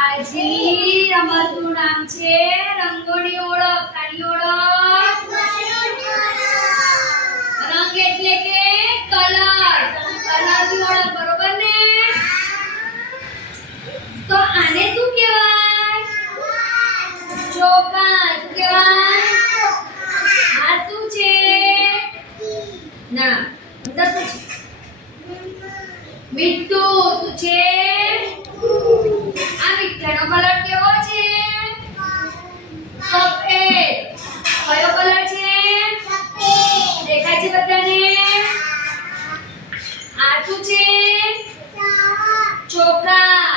આજની રમતનું નામ છે રંગોની ઓળખ. સાની ઓળખ? રંગ એટલે કે કલર. કલરની ઓળખ, બરોબર ને? તો આને શું કહેવાય? ચોકા. શું કહેવાય? આ શું છે? ના, અંદર શું છે? મીઠું. શું છે? આ મીઠાનો કલર કેવો છે? સફેદ. કયો કલર છે? સફેદ. દેખાય છે બધાને? આ શું છે? ચોખા.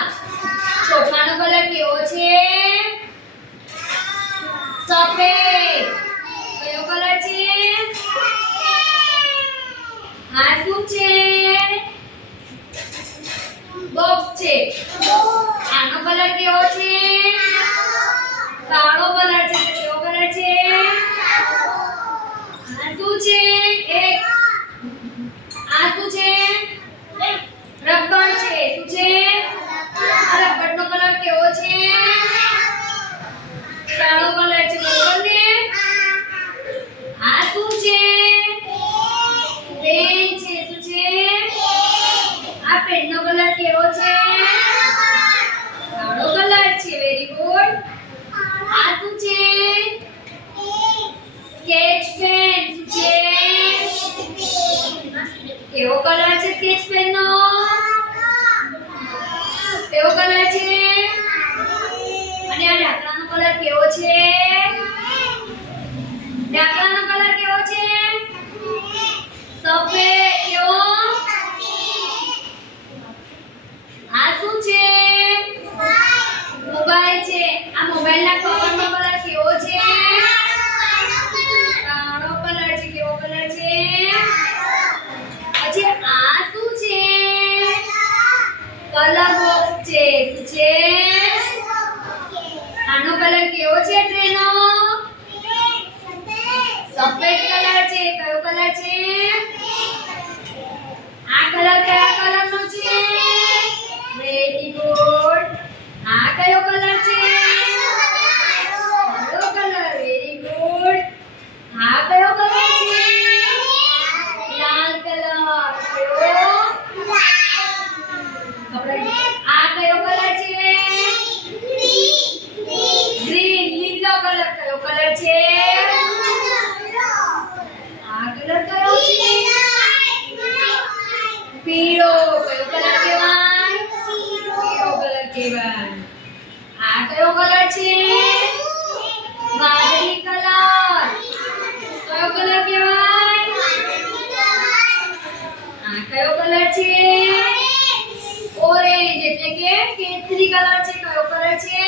ચોખાનો કલર કેવો છે? સફેદ. કયો કલર છે? આ શું છે? બોક્સ છે. આનો કલર કેવો છે? કાળો કલર છે. કેવો કલર છે? આ શું છે? આ શું છે? રબર છે. શું છે? આ રબરનો કલર કેવો છે? કાળો કલર છે, બરોબર ને? આ શું છે? પેન છે. શું છે? આ પેનનો કલર કેવો છે? કાળો કલર છે. Very good. આ શું છે? Sketch pen. શું છે? કેવો કલર છે સ્કેચ પેનનો? કેવો કલર છે? અને આ ઢાંકણાનો કલર કેવો છે? ઢાંકણાનો કલર કેવો છે? સફેદ. કેવો? આ શું છે? મોબાઈલ છે. આ મોબાઈલના કવરનો કલર કેવો છે? કાળો કલર છે. કેવો કલર છે? પછી આ શું છે? કલર બોક્સ છે. શું છે? આનો કલર કેવો છે ટ્રેનો? સફેદ કલર છે. કયો કલર છે? આ કલર કયા કલરનો છે? Very good. આ કયો કલર છે? કાળો કલર. Very good. આ કયો કલર છે? લાલ કલર. કયો? આ કયો કલર છે? ગ્રીન. લીલો કલર. કયો કલર છે? આ કલર કયો છે? પીળો. કયો કલર કહેવાય? પીળો કલર કહેવાય. આ કયો કલર છે? વાદળી કલર. કયો કલર કહેવાય? આ કયો કલર છે? ઓરેન્જ એટલે કે કેસરી કલર છે. કયો કલર છે?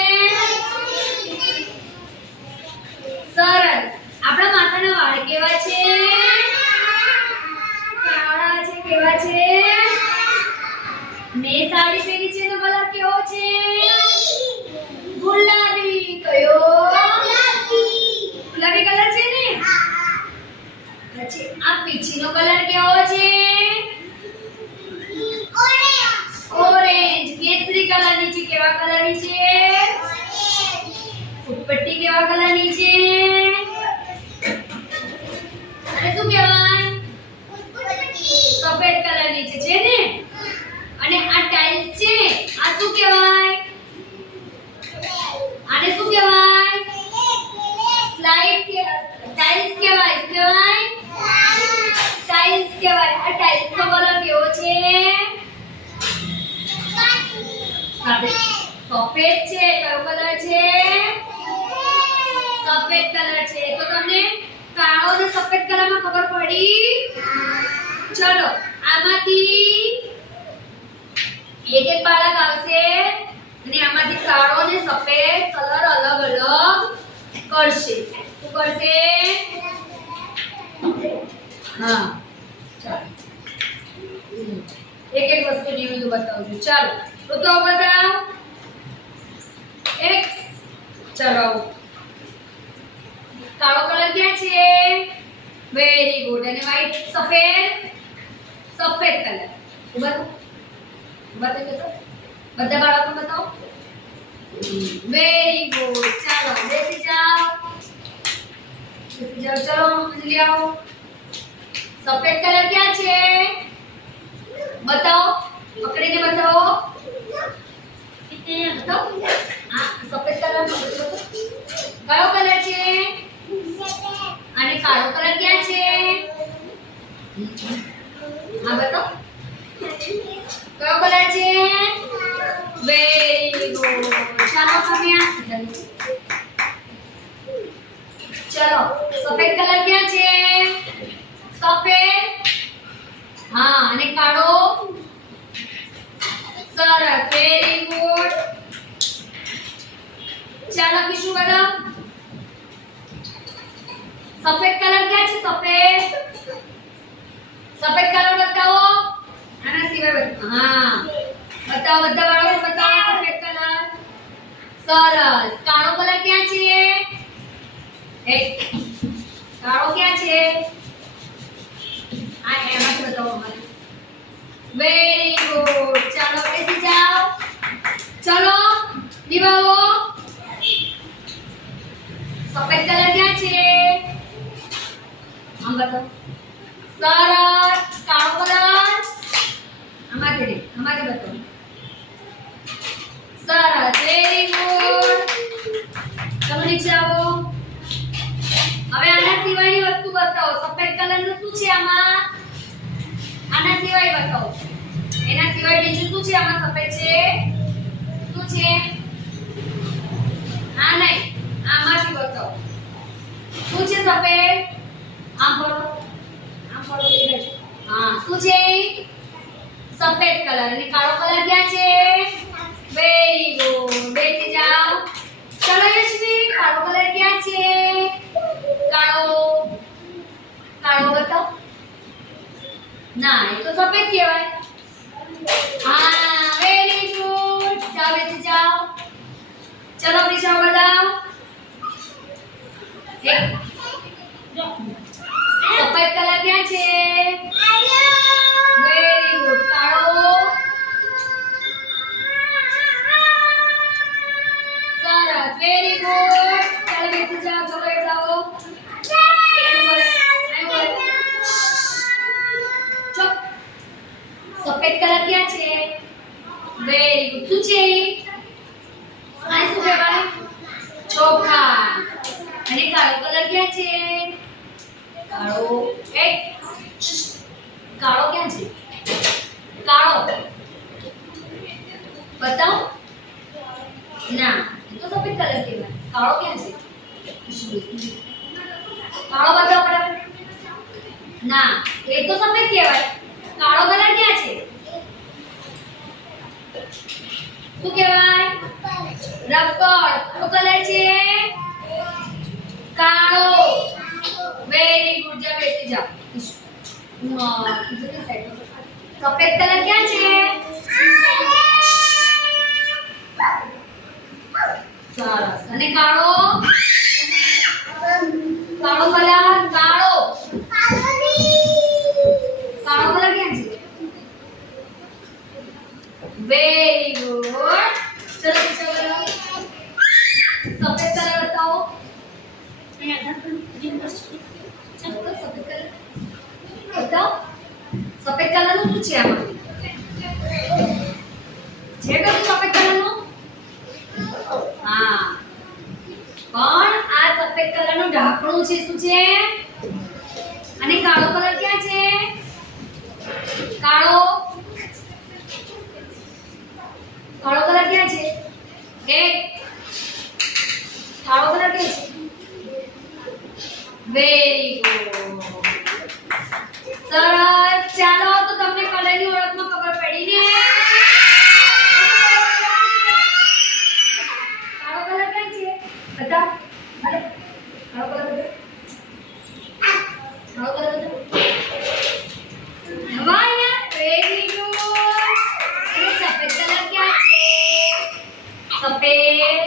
સરસ. આપણા માતાના વાળ કેવા છે? કાળા છે. કેવા છે? મેં સાડી પહેરી છે તો કલર કેવો છે? ગુલાબી. કયો? ગુલાબી કલર છે ને? પછી આ પીછીનો કલર કેવો છે? ઓરેન્જ. કેસરી કલરની છે. કેવા કલરની છે? ફૂટપટ્ટી કેવા કલરની છે? અને શું કહેવાય? સફેદ કલરની છે ને? અને આ ટાઇલ્સ છે. આ શું કહેવાય? આને શું કહેવાય? સ્લાઇડ ટાઇલ્સ કહેવાય. શું કહેવાય? ટાઇલ્સ કહેવાય. આ ટાઇલ્સનો કલર કેવો છે? સફેદ છે. કયો કલર છે? સફેદ કલર છે. તો તમને કાળો અને સફેદ કલરમાં ખબર પડી? ચલો આમાંથી એક એક બાળક આવશે અને આમાંથી કાળો અને સફેદ કલર અલગ અલગ કરશે. શું કરશે? હા, ચાલો એક એક વસ્તુ નિયમિત બતાવજો. ચાલો તો બતાવો. એક. ચલો કાળો કલર ક્યાં છે? Very good. અને વ્હાઈટ સફેદ? સફેદ કલર. બતાવો. બધા બાળકો બતાવો. વેરી ગુડ ચાલો બેસી જાઓ ચલો લઈ આવો સફેદ કલર ક્યાં છે બતાવો પકડીને બતાવો બતાવો હા સફેદ કલર કયો કલર છે અને કાળો કલર ક્યાં છે હા બતાવો કયો કલર છે વેરી ગુડ ચાલો તમે ચલો સફેદ કલર ક્યાં છે સફેદ હા અને કાળો સરસ વેરી ગુડ ચાલો બીજું બધા સફેદ કલર ક્યાં છે સફેદ સફેદ કલર બતાવો આના સિવાય હા બતાવો બધા વાળો બતાવો સફેદ કલર સરસ કાળો કલર ક્યાં છે એક કાળો ક્યાં છે આ એમાં બતાવો મને વેરી ગુડ ચાલો બેસી જાઓ ચલો નિભાવો સફેદ કલર ક્યાં છે આમ બતાવો સરસ કાળો કલર આમાંથી બતાવો સરસ વેરી ગુડ ચલો નીચે આવો હવે આના સિવાયની વસ્તુ બતાવો સફેદ કલરનું શું છે આમાં આના સિવાય બતાવો એના સિવાય બીજું શું છે આમાં સફેદ છે શું છે આ નહીં આમાંથી બતાવો શું છે સફેદ આમ બોલો હા શું છે સફેદ કલર અને કાળો કલર ક્યાં છે વેરી ગુડ બેસી જાઓ ચલો યશવી કાળો કલર ક્યાં છે કાળો બતાવો ના એ તો સફેદ કહેવાય હા વેરી ગુડ જાઓ બેસી જાઓ ચલો બીજા બતાવો સફેદ કલર ક્યાં છે વેરી ગુડ કાળો સરસ વેરી ગુડ ચાલો બેસી જાઓ ચલો બતાવો સફેદ કલર ક્યાં છે વેરી ગુડ શું છે આ શું કહેવાય ચોખા અને કાળો કલર ક્યાં છે કાળો એક કાળો ક્યાં છે કાળો બતાવો ના એ તો સફેદ કલર કહેવાય કાળો ક્યાં છે કાળો બતાવો બરાબર ના એ તો સફેદ કહેવાય કાળો કલર ક્યાં છે શું કહેવાય રબર કયો કલર છે કાળો વેરી ગુડ જા બેસી જા સફેદ કલર ક્યાં છે સરસ અને કાળો કાળો કલર કાળો કલર ક્યાં છે વેરી ગુડ ચલો બીજો બોલો સફેદ કલર બતાવો સફેદ કલર નું શું છે આમાં છે કે સફેદ કલર નું હા પણ આ સફેદ કલર નું ઢાંકણું છે શું છે અને કાળો કલર ક્યાં છે કાળો કલર ક્યાં છે એક કાળો કલર ક્યાં છે વેરી ગુડ સરસ ચાલો તો તમને કલરની ઓળખમાં ખબર પડી ને કાળો કલર ક્યાં છે બતા અરે કાળો કલર બતા કાળો કલર બતા વાહ યાર વેરી ગુડ અને સફેદ કલર ક્યાં છે સફેદ